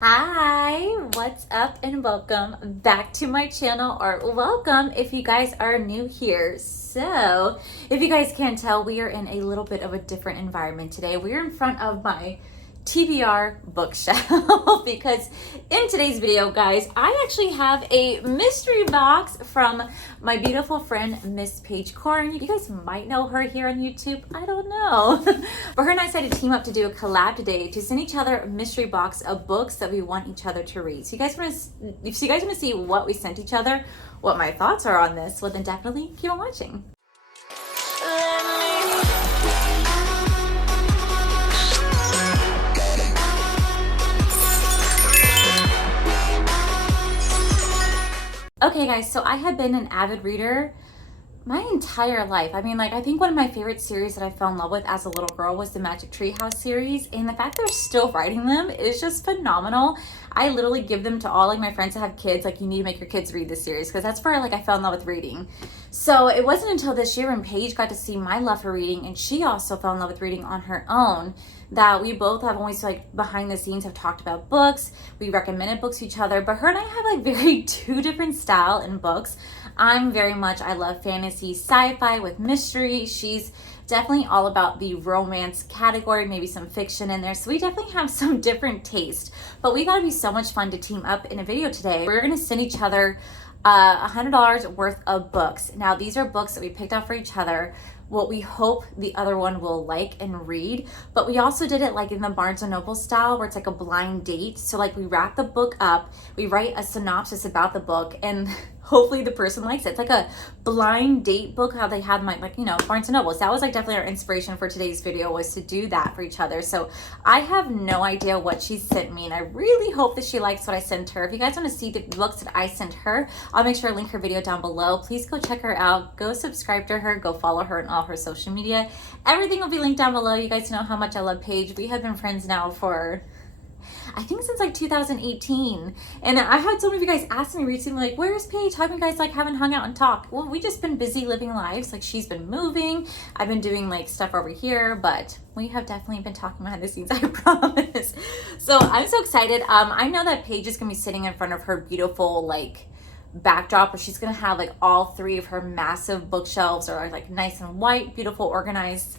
Hi, what's up and welcome back to my channel, or welcome if you guys are new here. So if you guys can't tell, we are in a little bit of a different environment today. We're in front of my TBR bookshelf because in today's video, guys, I actually have a mystery box from my beautiful friend, Miss Paige Corn. You guys might know her here on YouTube. I don't know. But her and I decided to team up to do a collab today to send each other a mystery box of books that we want each other to read. So you guys want to see what we sent each other, what my thoughts are on this, well then definitely keep on watching. Okay guys, so I have been an avid reader my entire life. I mean, like, I think one of my favorite series that I fell in love with as a little girl was the Magic Tree House series, and the fact they're still writing them is just phenomenal. I literally give them to all like my friends that have kids, like, you need to make your kids read this series, because that's where like I fell in love with reading. So it wasn't until this year when Paige got to see my love for reading, and she also fell in love with reading on her own, that we both have always, like, behind the scenes have talked about books. We recommended books to each other, but her and I have like very two different style in books. I'm very much, I love fantasy sci-fi with mystery. She's definitely all about the romance category, maybe some fiction in there. So we definitely have some different taste, but we thought it'd be so much fun to team up in a video today. We're gonna send each other $100 worth of books. Now, these are books that we picked out for each other, what we hope the other one will like and read. But we also did it like in the Barnes & Noble style, where it's like a blind date. So like we wrap the book up, we write a synopsis about the book, and hopefully the person likes it. It's like a blind date book, how they had my, like, you know, Barnes & Noble. So that was like definitely our inspiration for today's video, was to do that for each other. So I have no idea what she sent me, and I really hope that she likes what I sent her. If you guys want to see the books that I sent her, I'll make sure to link her video down below. Please go check her out. Go subscribe to her. Go follow her on all her social media. Everything will be linked down below. You guys know how much I love Paige. We have been friends now for, I think, since like 2018. And I had so many of you guys ask me recently, like, where's Paige? How come you guys like haven't hung out and talked? Well, we just been busy living lives. Like, she's been moving. I've been doing like stuff over here, but we have definitely been talking behind the scenes, I promise. So I'm so excited. I know that Paige is gonna be sitting in front of her beautiful like backdrop, where she's gonna have like all three of her massive bookshelves are like nice and white, beautiful, organized.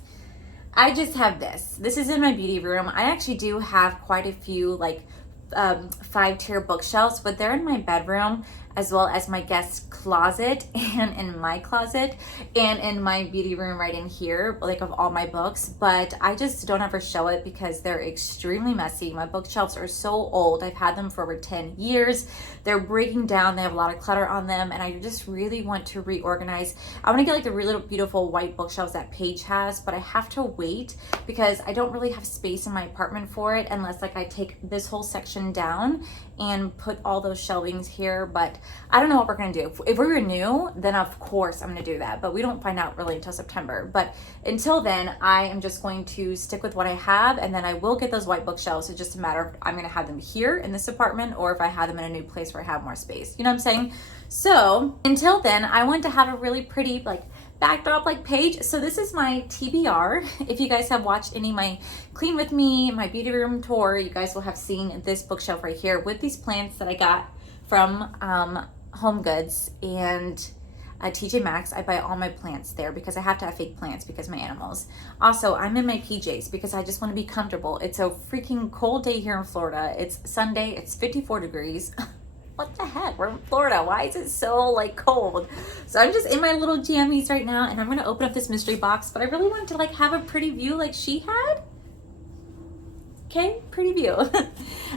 I just have this. This is in my beauty room. I actually do have quite a few like 5-tier bookshelves, but they're in my bedroom, as well as my guest closet, and in my closet, and in my beauty room right in here, like, of all my books. But I just don't ever show it because they're extremely messy. My bookshelves are so old. I've had them for over 10 years. They're breaking down. They have a lot of clutter on them, and I just really want to reorganize. I want to get like the really beautiful white bookshelves that Paige has, but I have to wait because I don't really have space in my apartment for it, unless like I take this whole section down and put all those shelvings here. But I don't know what we're gonna do. If we were new, then of course I'm gonna do that, but we don't find out really until September. But until then, I am just going to stick with what I have, and then I will get those white bookshelves. It's just a matter of, I'm gonna have them here in this apartment, or if I have them in a new place where I have more space. You know what I'm saying? So until then, I want to have a really pretty like backdrop like Paige. So this is my TBR. If you guys have watched any of my Clean With Me, my beauty room tour, you guys will have seen this bookshelf right here with these plants that I got from Home Goods and TJ Maxx. I buy all my plants there because I have to have fake plants because of my animals. Also, I'm in my PJs because I just want to be comfortable. It's a freaking cold day here in Florida. It's Sunday. It's 54 degrees. What the heck? We're in Florida. Why is it so like cold? So I'm just in my little jammies right now, and I'm gonna open up this mystery box, but I really wanted to like have a pretty view like she had. Okay, pretty view. All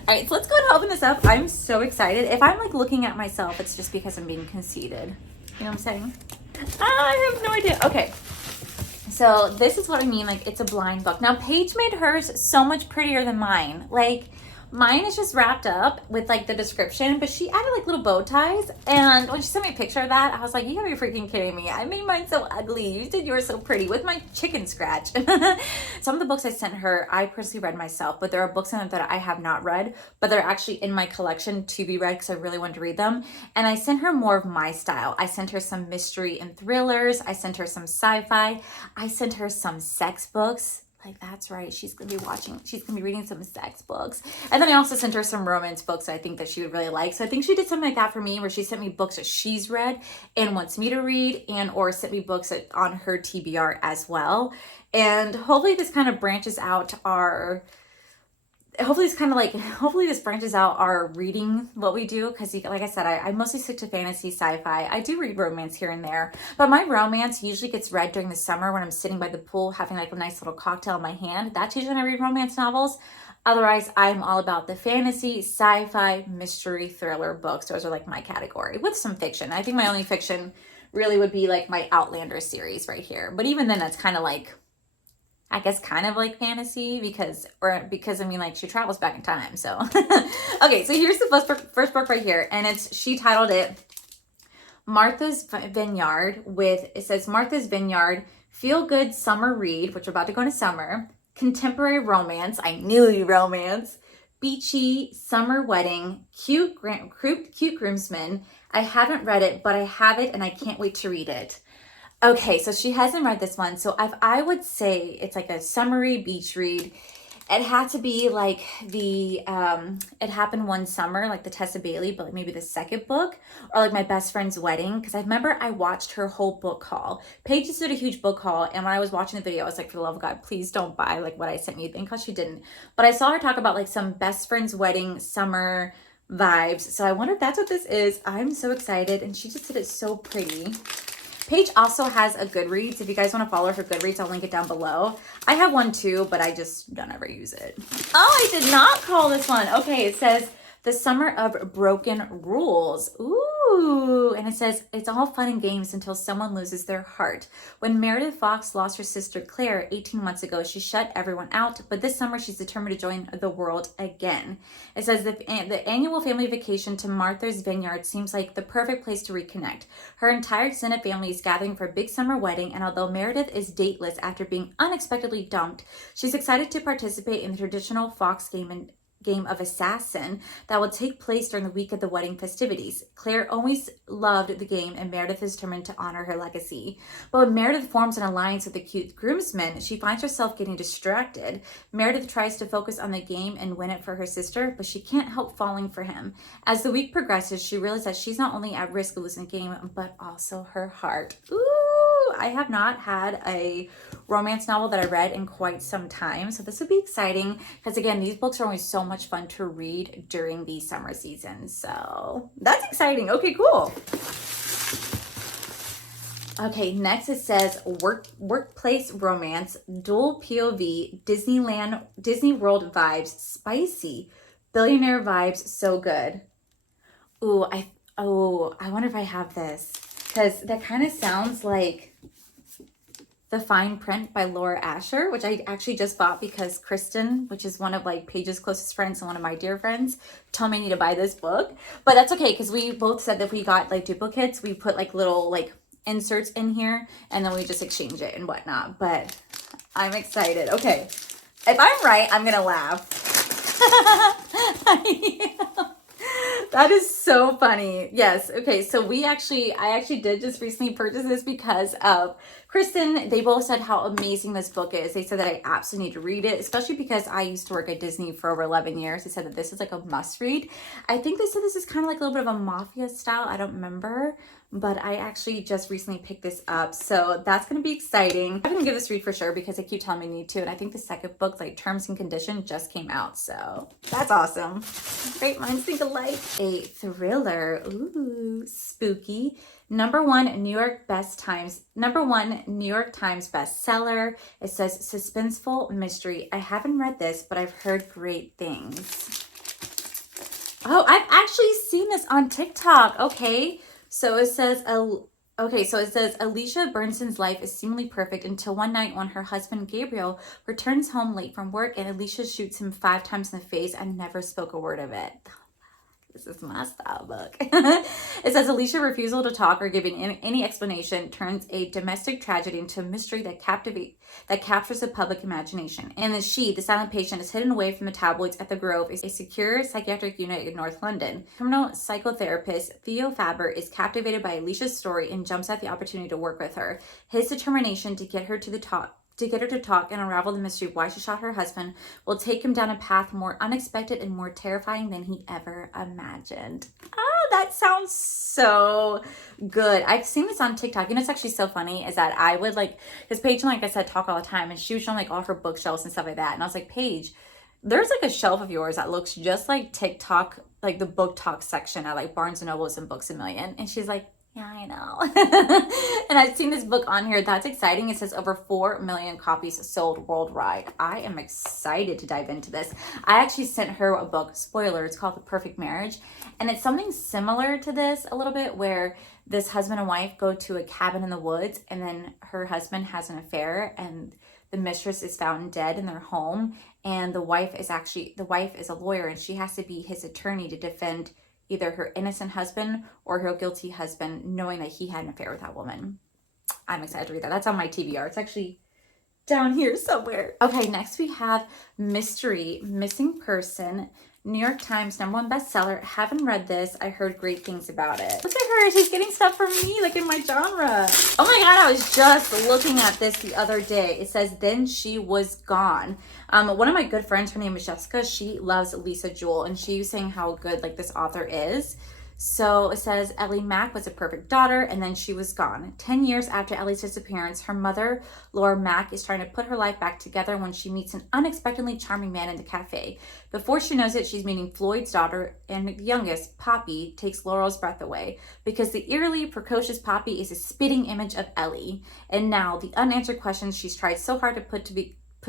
right, so let's go ahead and open this up. I'm so excited. If I'm like looking at myself, it's just because I'm being conceited. You know what I'm saying? I have no idea. Okay, so this is what I mean. Like, it's a blind book. Now, Paige made hers so much prettier than mine. Like, mine is just wrapped up with like the description, but she added like little bow ties. And when she sent me a picture of that, I was like, you gotta be freaking kidding me. I made mine so ugly. You did yours so pretty with my chicken scratch. Some of the books I sent her, I personally read myself, but there are books in it that I have not read, but they're actually in my collection to be read because I really wanted to read them. And I sent her more of my style. I sent her some mystery and thrillers. I sent her some sci-fi. I sent her some sex books. Like, that's right. She's going to be reading some sex books. And then I also sent her some romance books I think that she would really like. So I think she did something like that for me, where she sent me books that she's read and wants me to read, and or sent me books on her TBR as well. And hopefully this kind of branches out hopefully this branches out our reading, what we do, because like I said, I mostly stick to fantasy, sci-fi. I do read romance here and there, but my romance usually gets read during the summer when I'm sitting by the pool having like a nice little cocktail in my hand. That's usually when I read romance novels. Otherwise, I'm all about the fantasy, sci-fi, mystery, thriller books. Those are like my category, with some fiction. I think my only fiction really would be like my Outlander series right here, but even then that's kind of like, I guess kind of like fantasy because I mean, like, she travels back in time. So, okay, so here's the first book right here. And she titled it Martha's Vineyard it says Martha's Vineyard, Feel Good Summer Read, which we're about to go into summer, Contemporary Romance, I knew you romance, Beachy Summer Wedding, Cute Groomsmen. I haven't read it, but I have it and I can't wait to read it. Okay, so she hasn't read this one. So I would say it's like a summery beach read. It had to be like It Happened One Summer, like the Tessa Bailey, but like maybe the second book, or like My Best Friend's Wedding. Because I remember I watched her whole book haul. Paige just did a huge book haul, and when I was watching the video, I was like, for the love of God, please don't buy like what I sent you. Thank God she didn't. But I saw her talk about like some best friend's wedding summer vibes. So I wonder if that's what this is. I'm so excited, and she just did it so pretty. Paige also has a Goodreads. If you guys want to follow her Goodreads, I'll link it down below. I have one too, but I just don't ever use it. Oh, I did not call this one. Okay, it says The Summer of Broken Rules. Ooh, and it says, it's all fun and games until someone loses their heart. When Meredith Fox lost her sister Claire 18 months ago, she shut everyone out, but this summer she's determined to join the world again. It says the annual family vacation to Martha's Vineyard seems like the perfect place to reconnect. Her entire extended family is gathering for a big summer wedding, and although Meredith is dateless after being unexpectedly dumped, she's excited to participate in the traditional Fox game of assassin that will take place during the week of the wedding festivities. Claire always loved the game, and Meredith is determined to honor her legacy. But when Meredith forms an alliance with the cute groomsmen, she finds herself getting distracted. Meredith tries to focus on the game and win it for her sister, but she can't help falling for him. As the week progresses, she realizes that she's not only at risk of losing the game, but also her heart. Ooh! I have not had a romance novel that I read in quite some time, so this would be exciting because, again, these books are always so much fun to read during the summer season, so that's exciting. Okay, cool. Okay, next it says Workplace Romance, Dual POV, Disney World Vibes, Spicy, Billionaire Vibes, so good. Ooh, I wonder if I have this, because that kind of sounds like The Fine Print by Laura Asher, which I actually just bought because Kristen, which is one of like Paige's closest friends and one of my dear friends, told me I need to buy this book. But that's okay, because we both said that if we got like duplicates, we put like little like inserts in here and then we just exchange it and whatnot. But I'm excited. Okay, if I'm right, I'm gonna laugh. That is so funny. Yes. Okay. So I actually did just recently purchase this because of Kristen. They both said how amazing this book is. They said that I absolutely need to read it, especially because I used to work at Disney for over 11 years. They said that this is like a must read. I think they said this is kind of like a little bit of a mafia style. I don't remember, but I actually just recently picked this up. So that's going to be exciting. I'm going to give this a read for sure because I keep telling me I need to. And I think the second book, like Terms and Conditions, just came out. So that's awesome. Great minds think alike. A thriller. Ooh, spooky. Number one New York Times bestseller. It says suspenseful mystery. I haven't read this, but I've heard great things. Oh, I've actually seen this on TikTok. Okay. So it says Alicia Bernson's life is seemingly perfect until one night when her husband Gabriel returns home late from work and Alicia shoots him 5 times in the face and never spoke a word of it. This is my style book. It says Alicia's refusal to talk or giving any explanation turns a domestic tragedy into a mystery that captures the public imagination. And the silent patient, is hidden away from the tabloids at the Grove, is a secure psychiatric unit in North London. Criminal psychotherapist Theo Faber is captivated by Alicia's story and jumps at the opportunity to work with her. His determination to get her to the top to get her to talk and unravel the mystery of why she shot her husband will take him down a path more unexpected and more terrifying than he ever imagined. Oh, that sounds so good. I've seen this on TikTok. You know, it's actually so funny is that I would like, because Paige, like I said, talk all the time, and she was showing like all her bookshelves and stuff like that. And I was like, Paige, there's like a shelf of yours that looks just like TikTok, like the book talk section at like Barnes and Nobles and Books A Million. And she's like, yeah, I know. And I've seen this book on here. That's exciting. It says over 4 million copies sold worldwide. I am excited to dive into this. I actually sent her a book, spoiler, it's called The Perfect Marriage. And it's something similar to this a little bit, where this husband and wife go to a cabin in the woods, and then her husband has an affair, and the mistress is found dead in their home. And the wife is a lawyer, and she has to be his attorney to defend either her innocent husband or her guilty husband, knowing that he had an affair with that woman. I'm excited to read that. That's on my TBR. It's actually down here somewhere. Okay, next we have Mystery, Missing Person, New York Times #1 bestseller. Haven't read this. I heard great things about it. Look at her. She's getting stuff from me, like in my genre. Oh my God, I was just looking at this the other day. It says, Then She Was Gone. One of my good friends, her name is Jessica. She loves Lisa Jewell, and she was saying how good like this author is. So it says Ellie Mack was a perfect daughter, and then she was gone. 10 years after Ellie's disappearance, her mother, Laura Mack, is trying to put her life back together when she meets an unexpectedly charming man in the cafe. Before she knows it, she's meeting Floyd's daughter, and the youngest, Poppy, takes Laurel's breath away because the eerily precocious Poppy is a spitting image of Ellie. And now the unanswered questions she's tried so hard to put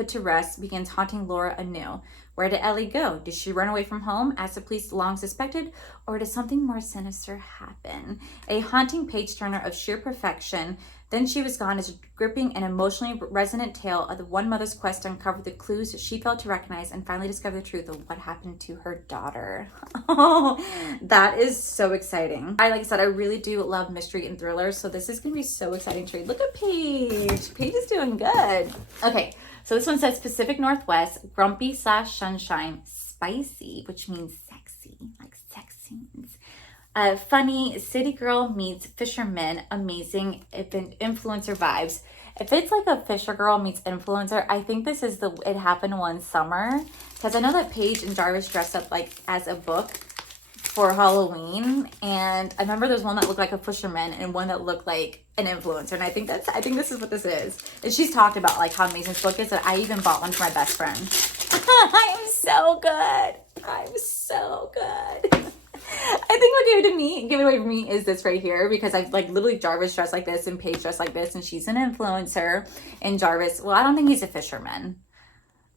to rest begins haunting Laura anew. Where did Ellie go? Did she run away from home, as the police long suspected, or did something more sinister happen? A haunting page-turner of sheer perfection, Then She Was Gone is a gripping and emotionally resonant tale of the one mother's quest to uncover the clues she failed to recognize and finally discover the truth of what happened to her daughter. Oh, that is so exciting. Like I said, I really do love mystery and thrillers, so this is going to be so exciting to read. Look at Paige. Paige is doing good. Okay. So this one says Pacific Northwest, grumpy / sunshine, spicy, which means sexy, like sex scenes. Funny, city girl meets fisherman, amazing, influencer vibes. If it's like a fisher girl meets influencer, I think this is It Happened One Summer. Because I know that Paige and Jarvis dressed up like as a book for Halloween, and I remember there's one that looked like a fisherman and one that looked like an influencer, and I think this is what this is. And she's talked about like how amazing this book is, that I even bought one for my best friend. I'm so good. I'm so good. I think what gave it away for me is this right here, because I've like literally Jarvis dressed like this and Paige dressed like this, and she's an influencer, and Jarvis, well, I don't think he's a fisherman.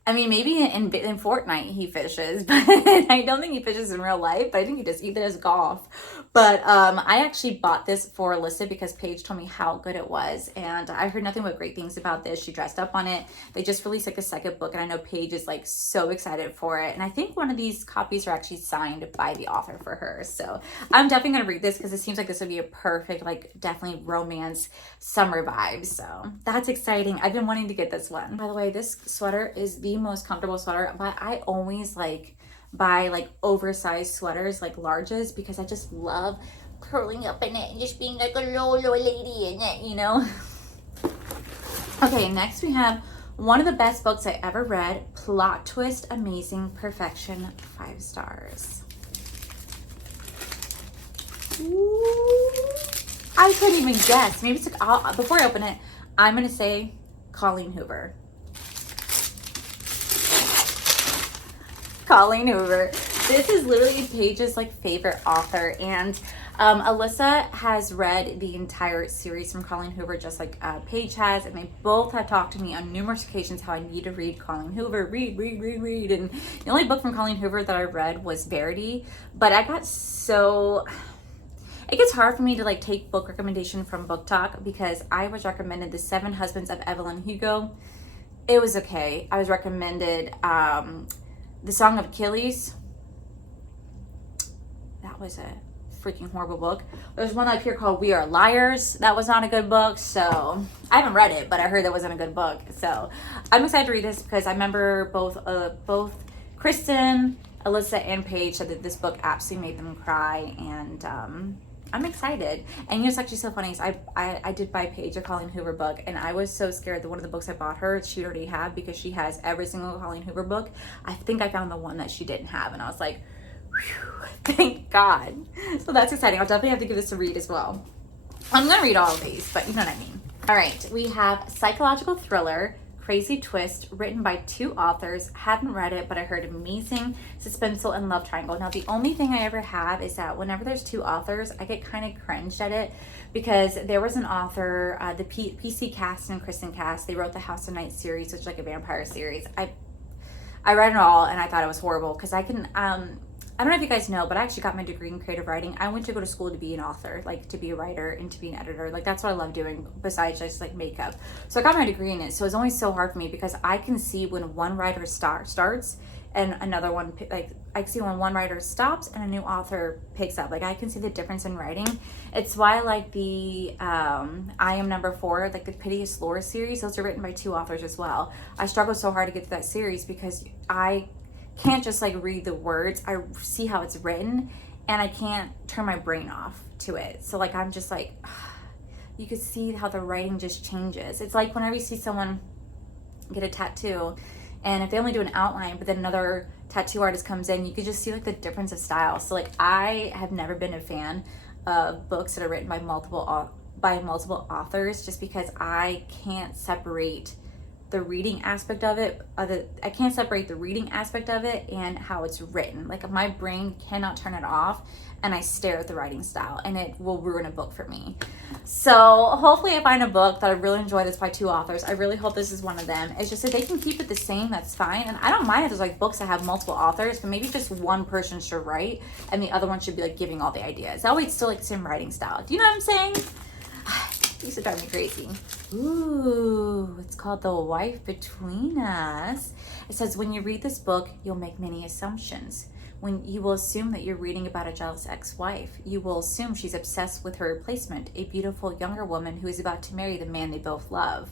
I mean, maybe in Fortnite he fishes, but I don't think he fishes in real life. But I think he does golf. But I actually bought this for Alyssa because Paige told me how good it was, and I heard nothing but great things about this. She dressed up on it. They just released like a second book, and I know Paige is like so excited for it. And I think one of these copies are actually signed by the author for her. So I'm definitely gonna read this because it seems like this would be a perfect, like definitely romance summer vibes. So that's exciting. I've been wanting to get this one. By the way, this sweater is the most comfortable sweater, but I always like buy like oversized sweaters, like larges, because I just love curling up in it and just being like a little lady in it, you know. Okay, next we have one of the best books I ever read, plot twist, amazing, perfection, 5 stars. Ooh, I couldn't even guess. Maybe it's like, before I open it, I'm gonna say Colleen Hoover. Colleen Hoover. This is literally Paige's like favorite author, and Alyssa has read the entire series from Colleen Hoover, just like Paige has, and they both have talked to me on numerous occasions how I need to read Colleen Hoover, read. And the only book from Colleen Hoover that I read was Verity, but I got so... It gets hard for me to like take book recommendation from Book Talk, because I was recommended The 7 Husbands of Evelyn Hugo. It was okay. I was recommended The Song of Achilles. That was a freaking horrible book. There's one up here called We Are Liars. That was not a good book. So I haven't read it, but I heard that wasn't a good book. So I'm excited to read this because I remember both Kristen, Alyssa, and Paige said that this book absolutely made them cry. And I'm excited. And you know, it's actually so funny is I did buy Paige a Colleen Hoover book, and I was so scared that one of the books I bought her she already had, because she has every single Colleen Hoover book. I think I found the one that she didn't have, and I was like, whew, thank God. So that's exciting. I'll definitely have to give this a read as well. I'm gonna read all of these, but you know what I mean. All right, we have psychological thriller, Crazy Twist, written by 2 authors. Haven't read it, but I heard amazing suspenseful and love triangle. Now, the only thing I ever have is that whenever there's 2 authors, I get kind of cringed at it, because there was an author, the PC Cast and Kristen Cast, they wrote the House of Night series, which is like a vampire series. I read it all, and I thought it was horrible, because I can, I don't know if you guys know, but I actually got my degree in creative writing. I went to go to school to be an author, like to be a writer and to be an editor. Like that's what I love doing besides just like makeup. So I got my degree in it. So it's always so hard for me, because I can see when one writer starts and another one, like I can see when one writer stops and a new author picks up. Like I can see the difference in writing. It's why I like the I Am Number 4, like the Piteous Lore series. Those are written by 2 authors as well. I struggled so hard to get to that series because I can't just like read the words. I see how it's written, and I can't turn my brain off to it. So like I'm just like, you could see how the writing just changes. It's like whenever you see someone get a tattoo, and if they only do an outline, but then another tattoo artist comes in, you could just see like the difference of style. So like I have never been a fan of books that are written by multiple authors, just because I can't separate the reading aspect of it. I can't separate the reading aspect of it and how it's written. Like my brain cannot turn it off, and I stare at the writing style, and it will ruin a book for me. So hopefully I find a book that I really enjoy that's by 2 authors. I really hope this is one of them. It's just that they can keep it the same, that's fine. And I don't mind if there's like books that have multiple authors, but maybe just one person should write and the other one should be like giving all the ideas. That way it's still like the same writing style. Do you know what I'm saying? Used to drive me crazy. Ooh, it's called The Wife Between Us. It says, when you read this book, you'll make many assumptions. When you will assume that you're reading about a jealous ex-wife, you will assume she's obsessed with her replacement, a beautiful younger woman who is about to marry the man they both love.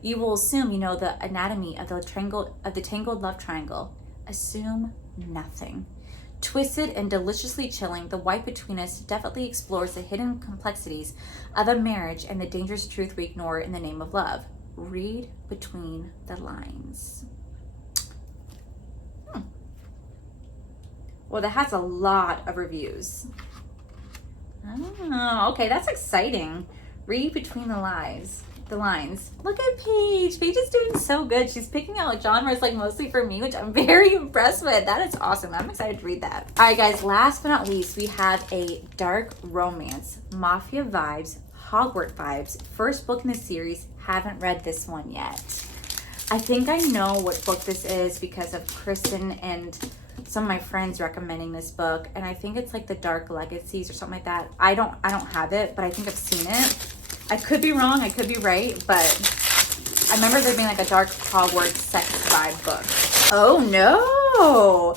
You will assume you know the anatomy of the tangled love triangle. Assume nothing. Twisted and deliciously chilling, The Wife Between Us definitely explores the hidden complexities of a marriage and the dangerous truth we ignore in the name of love. Read between the lines. Well, that has a lot of reviews. Oh, okay, that's exciting. Read between the lines. Look at Paige. Paige is doing so good. She's picking out genres like mostly for me, which I'm very impressed with. That is awesome. I'm excited to read that. All right, guys, last but not least, we have a dark romance, mafia vibes, Hogwarts vibes. First book in the series. Haven't read this one yet. I think I know what book this is because of Kristen and some of my friends recommending this book, and I think it's like the Dark Legacies or something like that. I don't have it, but I think I've seen it. I could be wrong, I could be right, but I remember there being like a dark Hogwarts sex vibe book. Oh no!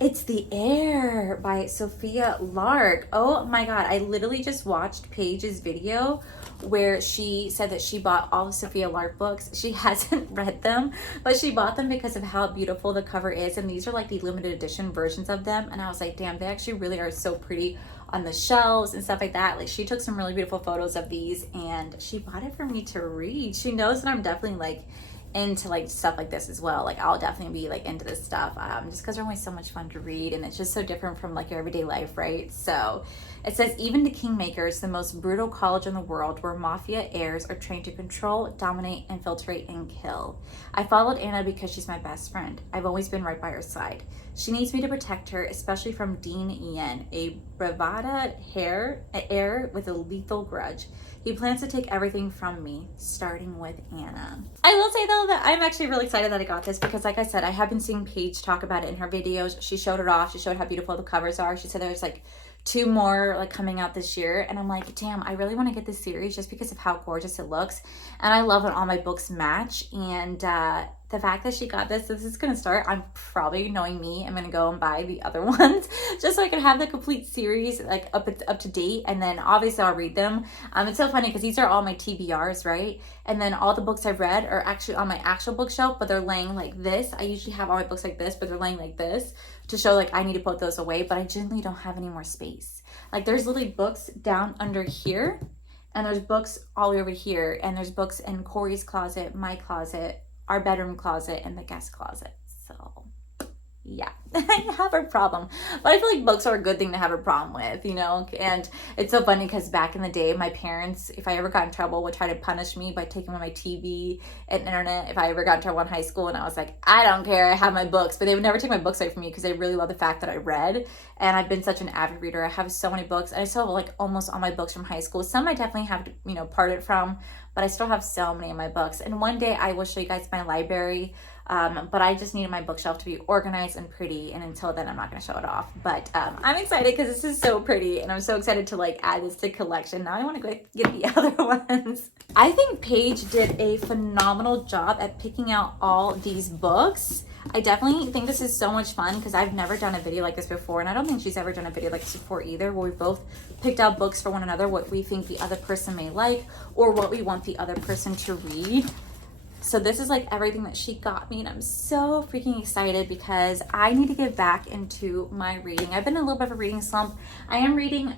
It's The Heir by Sophia Lark. Oh my god, I literally just watched Paige's video where she said that she bought all the Sophia Lark books. She hasn't read them, but she bought them because of how beautiful the cover is, and these are like the limited edition versions of them, and I was like, damn, they actually really are so pretty on the shelves and stuff like that. Like she took some really beautiful photos of these, and she bought it for me to read. She knows that I'm definitely like into like stuff like this as well. Like I'll definitely be like into this stuff just because they're always so much fun to read, and it's just so different from like your everyday life, right? So it says, even the Kingmakers, the most brutal college in the world where mafia heirs are trained to control, dominate, infiltrate, and kill. I followed Anna because she's my best friend. I've always been right by her side. She needs me to protect her, especially from Dean Ian, a bravada heir with a lethal grudge. He plans to take everything from me, starting with Anna. I will say though that I'm actually really excited that I got this because like I said, I have been seeing Paige talk about it in her videos. She showed it off. She showed how beautiful the covers are. She said there's like 2 more like coming out this year, and I'm like, damn, I really want to get this series just because of how gorgeous it looks, and I love when all my books match. And the fact that she got this is gonna start, I'm probably, knowing me, I'm gonna go and buy the other ones just so I can have the complete series like up to date, and then obviously I'll read them. It's so funny because these are all my TBRs, right? And then all the books I've read are actually on my actual bookshelf, but they're laying like this. I usually have all my books like this, but they're laying like this to show like I need to put those away, but I genuinely don't have any more space. Like there's literally books down under here, and there's books all over here, and there's books in Corey's closet, my closet, our bedroom closet, and the guest closet. So yeah, I have a problem, but I feel like books are a good thing to have a problem with, you know. And it's so funny because back in the day, my parents, if I ever got in trouble, would try to punish me by taking away my TV and internet. If I ever got in trouble in high school, and I was like, I don't care, I have my books, but they would never take my books away from me because they really love the fact that I read. And I've been such an avid reader. I have so many books, and I still have like almost all my books from high school. Some I definitely have to, you know, parted from, but I still have so many of my books. And one day I will show you guys my library. But I just needed my bookshelf to be organized and pretty, and until then I'm not going to show it off. But I'm excited because this is so pretty, and I'm so excited to like add this to collection. Now I want to go get the other ones. I think Paige did a phenomenal job at picking out all these books. I definitely think this is so much fun because I've never done a video like this before, and I don't think she's ever done a video like this before either, where we both picked out books for one another, what we think the other person may like, or what we want the other person to read. So this is like everything that she got me, and I'm so freaking excited because I need to get back into my reading. I've been in a little bit of a reading slump. I am reading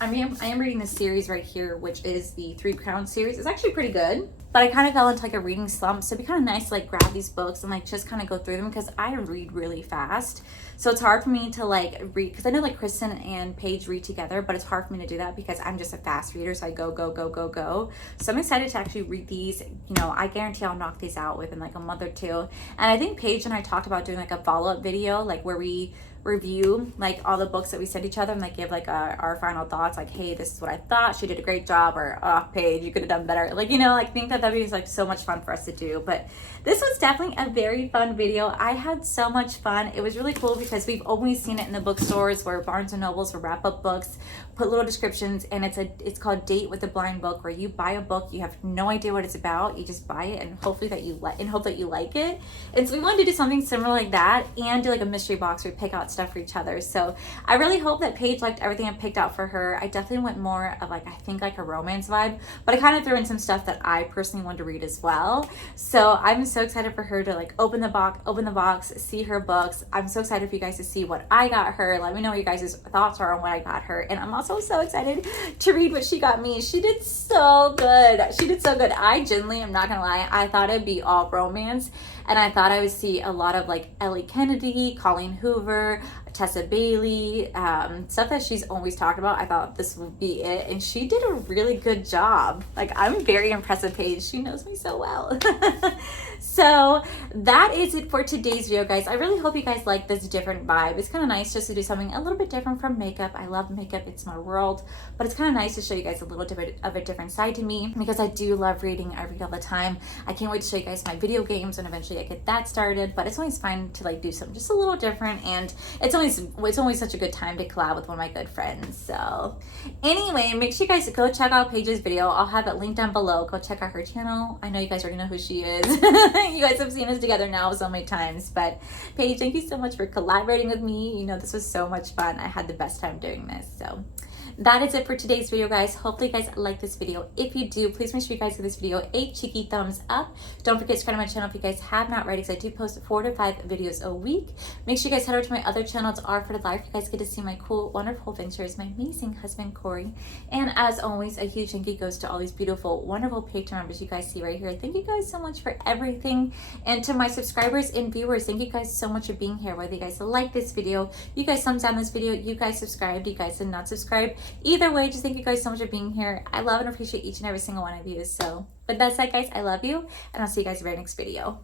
I am reading this series right here, which is the Three Crowns series. It's actually pretty good, but I kind of fell into like a reading slump, so it'd be kind of nice to like grab these books and like just kind of go through them because I read really fast. So it's hard for me to like read, because I know like Kristen and Paige read together, but it's hard for me to do that because I'm just a fast reader, so I go, go, go, go, go. So I'm excited to actually read these. You know, I guarantee I'll knock these out within like a month or two. And I think Paige and I talked about doing like a follow-up video, like where we review like all the books that we sent each other and like give like our final thoughts, like, hey, this is what I thought, she did a great job, or oh, Paige, you could have done better. Like, you know, like, I think that that'd be like so much fun for us to do. But this was definitely a very fun video. I had so much fun. It was really cool because we've always seen it in the bookstores where Barnes and Nobles will wrap up books, put little descriptions, and it's called Date with a Blind Book, where you buy a book, you have no idea what it's about, you just buy it and hopefully that you hope that you like it. And so we wanted to do something similar like that and do like a mystery box where we pick out stuff for each other. So I really hope that Paige liked everything I picked out for her. I definitely went more of like, I think like a romance vibe, but I kind of threw in some stuff that I personally wanted to read as well. So I'm so excited for her to like open the box, see her books. I'm so excited for you guys to see what I got her. Let me know what you guys' thoughts are on what I got her. And I'm also so excited to read what she got me. She did so good. She did so good. I genuinely, I'm not gonna lie, I thought it'd be all romance, and I thought I would see a lot of like Ellie Kennedy, Colleen Hoover, Tessa Bailey, stuff that she's always talked about. I thought this would be it, and she did a really good job. Like, I'm very impressed with Paige. She knows me so well. So that is it for today's video, guys. I really hope you guys like this different vibe. It's kind of nice just to do something a little bit different from makeup. I love makeup, it's my world, but it's kind of nice to show you guys a little bit of a different side to me because I do love reading. I read all the time. I can't wait to show you guys my video games when eventually I get that started, but it's always fun to like do something just a little different, and it's always such a good time to collab with one of my good friends. So anyway, make sure you guys go check out Paige's video. I'll have it linked down below. Go check out her channel. I know you guys already know who she is. You guys have seen us together now so many times, but Paige, thank you so much for collaborating with me. You know, this was so much fun. I had the best time doing this. So that is it for today's video, guys. Hopefully you guys like this video. If you do, please make sure you guys give this video a cheeky thumbs up. Don't forget to subscribe to my channel if you guys have not already, because I do post 4 to 5 videos a week. Make sure you guys head over to my other channel. It's R for the Life. You guys get to see my cool, wonderful adventures, my amazing husband, Corey. And as always, a huge thank you goes to all these beautiful, wonderful Patreon members you guys see right here. Thank you guys so much for everything. And to my subscribers and viewers, thank you guys so much for being here. Whether you guys like this video, you guys thumbs down this video, you guys subscribed, you guys did not subscribe. Either way, just thank you guys so much for being here. I love and appreciate each and every single one of you. So with that said, guys, I love you, and I'll see you guys in the very next video.